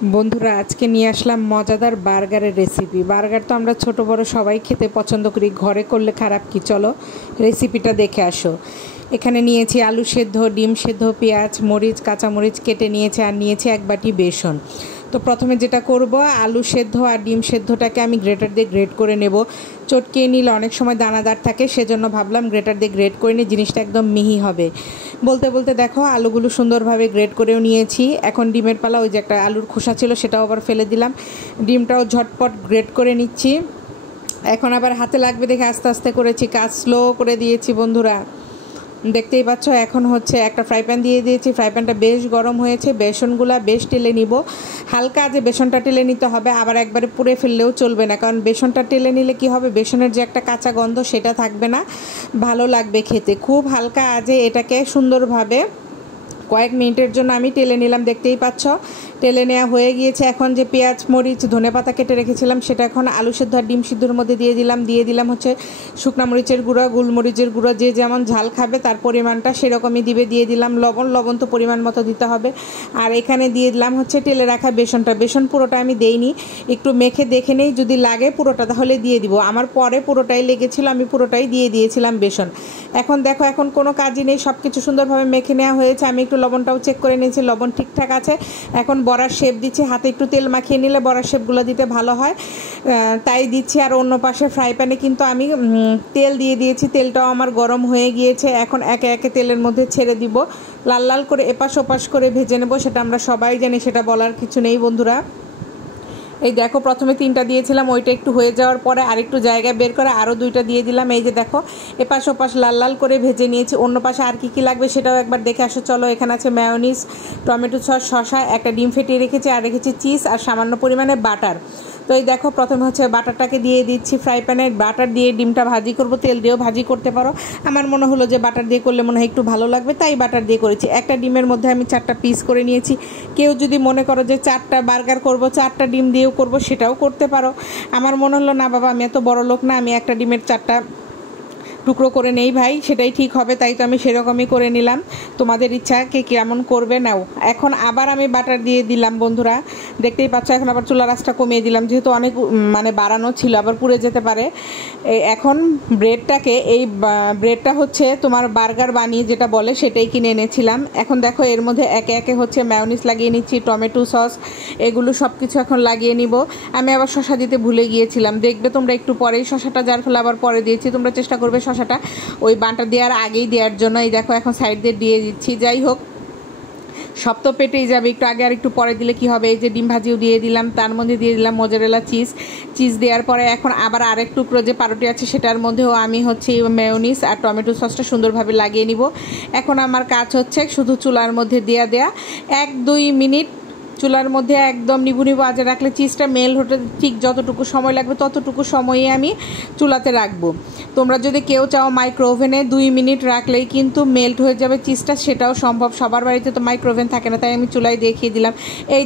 বন্ধুরা আজকে নিয়ে আসলাম মজাদার বার্গারের রেসিপি। বার্গার তো আমরা ছোট বড় সবাই খেতে পছন্দ করি, ঘরে করলে খারাপ কি? চলো রেসিপিটা দেখে আসো। এখানে নিয়েছি আলু সেদ্ধ, ডিম সেদ্ধ, পেঁয়াজ, মরিচ, কাঁচামরিচ কেটে নিয়েছি, আর নিয়েছি এক বাটি বেসন। তো প্রথমে যেটা করব, আলু সেদ্ধ আর ডিম সেদ্ধটাকে আমি গ্রেটার দিয়ে গ্রেট করে নেব। চটকিয়ে নিলে অনেক সময় দানাদার থাকে, সেজন্য ভাবলাম গ্রেটার দিয়ে গ্রেট করে নিয়ে জিনিসটা একদম মিহি হবে। বলতে বলতে দেখো আলুগুলো সুন্দরভাবে গ্রেট করেও নিয়েছি। এখন ডিমের পালা, ওই যে একটা আলুর খোসা ছিল সেটাও আবার ফেলে দিলাম। ডিমটাও ঝটপট গ্রেট করে নিচ্ছি। এখন আবার হাতে লাগবে দেখে আস্তে আস্তে করেছি, কাজ স্লো করে দিয়েছি বন্ধুরা, দেখতেই পাচ্ছ। এখন হচ্ছে একটা ফ্রাই প্যান দিয়ে দিয়েছি, ফ্রাই প্যানটা বেশ গরম হয়েছে। বেসনগুলা বেশ টেলে নিব, হালকা যে বেসনটা টেলে নিতে হবে, আবার একবারে পুড়ে ফেললেও চলবে না, কারণ বেসনটা টেলে নিলে কি হবে, বেসনের যে একটা কাঁচা গন্ধ সেটা থাকবে না, ভালো লাগবে খেতে। খুব হালকা আজে এটাকে সুন্দরভাবে কয়েক মিনিটের জন্য আমি টেলে নিলাম, দেখতেই পাচ্ছ টেলে নেওয়া হয়ে গিয়েছে। এখন যে পেঁয়াজ, মরিচ, ধনেপাতা কেটে রেখেছিলাম সেটা এখন আলু সেদ্ধ আর ডিম সিদ্ধর মধ্যে দিয়ে দিলাম হচ্ছে শুকনা মরিচের গুঁড়া, গোলমরিচের গুঁড়া, যে যেমন ঝাল খাবে তার পরিমাণটা সেরকমই দিয়ে দিলাম লবণ তো পরিমাণ মতো দিতে হবে। আর এখানে দিয়ে দিলাম হচ্ছে টেলে রাখা বেসনটা। বেসন পুরোটা আমি দেইনি, একটু মেখে দেখে নেই, যদি লাগে পুরোটা তাহলে দিয়ে দিব। আমার পরে পুরোটাই লেগেছিল, আমি পুরোটাই দিয়ে দিয়েছিলাম বেসন। এখন দেখো এখন কোনো কাজই নেই, সব কিছু সুন্দরভাবে মেখে নেওয়া হয়েছে। আমি একটু লবণটাও চেক করে নিয়েছি, লবণ ঠিকঠাক আছে। এখন বড়ার শেপ দিচ্ছি, হাতে একটু তেল মাখিয়ে নিলে বড়ার শেপগুলো দিতে ভালো হয়, তাই দিচ্ছি। আর অন্য পাশে ফ্রাই প্যানে কিন্তু আমি তেল দিয়ে দিয়েছি, তেলটাও আমার গরম হয়ে গিয়েছে। এখন একে একে তেলের মধ্যে ছেড়ে দিব, লাল লাল করে এপাশ ওপাশ করে ভেজে নেব। সেটা আমরা সবাই জানি, সেটা বলার কিছু নেই বন্ধুরা। এই দেখো প্রথমে 3টা দিয়েছিলাম, ওইটা একটু হয়ে যাওয়ার পরে আরেকটু জায়গা বের করে আরও 2টা দিয়ে দিলাম। এই যে দেখো এপাশ ওপাশ লাল লাল করে ভেজে নিয়েছি। অন্য পাশে আর কি লাগবে সেটাও একবার দেখে আসো চলো। এখানে আছে মেয়োনিজ, টমেটো সস, শসা, একটা ডিম ফেটিয়ে রেখেছি, আর রেখেছি চিজ আর সামান্য পরিমাণে বাটার। তো এই দেখো প্রথমে হচ্ছে বাটারটাকে দিয়ে দিচ্ছি ফ্রাই প্যানে। বাটার দিয়ে ডিমটা ভাজি করব, তেল দিয়েও ভাজি করতে পারো। আমার মনে হলো যে বাটার দিয়ে করলে মনে হয় একটু ভালো লাগবে, তাই বাটার দিয়ে করেছি। একটা ডিমের মধ্যে আমি 4টা পিস করে নিয়েছি। কেউ যদি মনে করো যে 4টা বার্গার করব, 4টা ডিম দিয়েও করব, সেটাও করতে পারো। আমার মনে হলো না বাবা, আমি এত বড় লোক না, আমি একটা ডিমের 4টা টুকরো করে নেই ভাই, সেটাই ঠিক হবে, তাই তো আমি সেরকমই করে নিলাম। তোমাদের ইচ্ছা কে কেমন করবে নাও। এখন আবার আমি বাটার দিয়ে দিলাম বন্ধুরা, দেখতেই পাচ্ছ। এখন আবার চুলা রাসটা কমিয়ে দিলাম, যেহেতু অনেক মানে বাড়ানো ছিল, আবার পুড়ে যেতে পারে। এখন ব্রেডটাকে, এই ব্রেডটা হচ্ছে তোমার বার্গার বানিয়ে যেটা বলে সেটাই কিনে এনেছিলাম। এখন দেখো এর মধ্যে একে একে হচ্ছে মেয়োনিজ লাগিয়ে নিচ্ছি, টমেটো সস, এগুলো সব কিছু এখন লাগিয়ে নিব। আমি আবার শসা দিতে ভুলে গিয়েছিলাম, দেখবে তোমরা একটু পরেই শসাটা, যার ফলে আবার পরে দিয়েছি। তোমরা চেষ্টা করবে শসাটা ওই বাটা দেওয়ার আগেই দেওয়ার জন্য। এই দেখো এখন সাইড দিয়ে দিচ্ছি। যাই হোক, সব তো পেটেই যাবে, একটু আগে আর একটু পরে দিলে কি হবে। এই যে ডিম ভাজিও দিয়ে দিলাম, তার মধ্যে দিয়ে দিলাম মোজারেলা চিজ দেওয়ার পরে এখন আবার আরেক টুকরো যে পাউরুটি আছে সেটার মধ্যেও আমি হচ্ছে মেয়োনিজ আর টমেটো সসটা সুন্দরভাবে লাগিয়ে নিব। এখন আমার কাজ হচ্ছে শুধু চুলার মধ্যে দেয়া 1-2 মিনিট চুলার মধ্যে একদম নিবু আজে রাখলে চিজটা মেল্ট হতে ঠিক যতটুকু সময় লাগবে ততটুকু সময়ে আমি চুলাতে রাখবো। তোমরা যদি কেউ চাও মাইক্রো ওভেনে 2 মিনিট রাখলেই কিন্তু মেল্ট হয়ে যাবে চিজটা, সেটাও সম্ভব। সবার বাড়িতে তো মাইক্রো ওভেন থাকে না, তাই আমি চুলায় দেখিয়ে দিলাম। এই